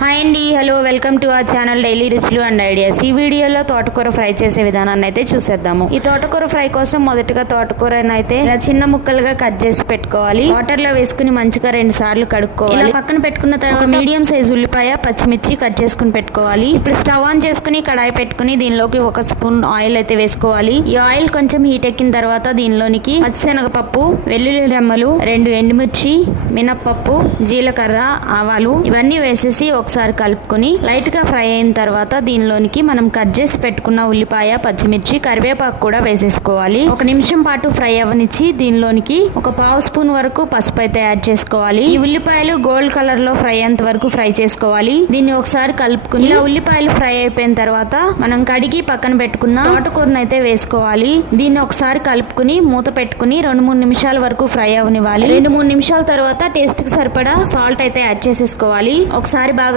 Hi అండి hello welcome to our channel daily రుచులు and ideas. ఈ వీడియోలో తోటకూర ఫ్రై చేసే విధానాన్ని అయితే చూసేద్దాము. ఈ తోటకూర ఫ్రై కోసం మొదటగా తోటకూరని అయితే ఇలా చిన్న ముక్కలుగా కట్ చేసి పెట్టుకోవాలి. వాటర్లో వేసుకుని మంచిగా రెండు సార్లు కడుక్కోవాలి. పక్కన పెట్టుకున్న తర్వాత మీడియం సైజ్ ఉల్లిపాయ పచ్చిమిర్చి కట్ చేసుకుని పెట్టుకోవాలి. ఇప్పుడు స్టవ్ ఆన్ చేసుకుని కడాయి పెట్టుకుని దీనిలోకి ఒక స్పూన్ ఆయిల్ అయితే వేసుకోవాలి. ఈ ఆయిల్ కొంచెం హీట్ ఎక్కిన తర్వాత దీనిలోనికి పచ్చిశనగపప్పు వెల్లుల్లి రెమ్మలు రెండు ఎండుమిర్చి మినప్పప్పు జీలకర్ర ఆవాలు ఇవన్నీ వేసేసి ఒకసారి కలుపుకొని లైట్గా ఫ్రై అయిన తర్వాత దీనిలోనికి మనం కట్ చేసి పెట్టుకున్న ఉల్లిపాయ పచ్చిమిర్చి కరివేపాకు కూడా వేసేసుకోవాలి. ఒక నిమిషం పాటు ఫ్రై అవ్వనిచ్చి దీనిలోనికి ఒక పావు స్పూన్ వరకు పసుపు అయితే యాడ్ చేసుకోవాలి. ఈ ఉల్లిపాయలు గోల్డ్ కలర్లో ఫ్రై అయ్యేంత వరకు ఫ్రై చేసుకోవాలి. దీన్ని ఒకసారి కలుపుకుని ఇలా ఉల్లిపాయలు ఫ్రై అయిపోయిన తర్వాత మనం కడిగి పక్కన పెట్టుకున్న తోటకూరను అయితే వేసుకోవాలి. దీన్ని ఒకసారి కలుపుకుని మూత పెట్టుకుని రెండు మూడు నిమిషాల వరకు ఫ్రై అవనివ్వాలి. రెండు మూడు నిమిషాల తర్వాత టేస్ట్కి సరిపడా సాల్ట్ అయితే యాడ్ చేసేసుకోవాలి. ఒకసారి బాగా